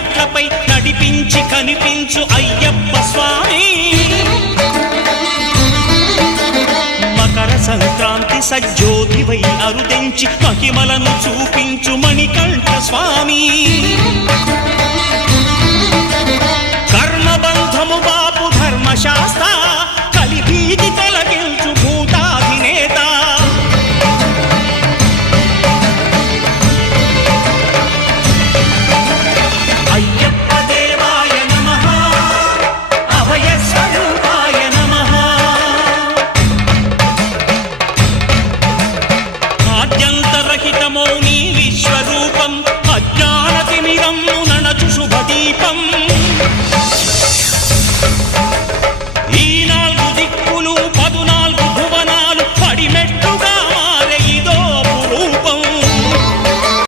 మెట్లపై నడిపించి కనిపించు అయ్యప్ప స్వామి మకర సంక్రాంతి సజ్జోతివై అరుదెంచి మహిమలను చూపించు మణికంఠ స్వామి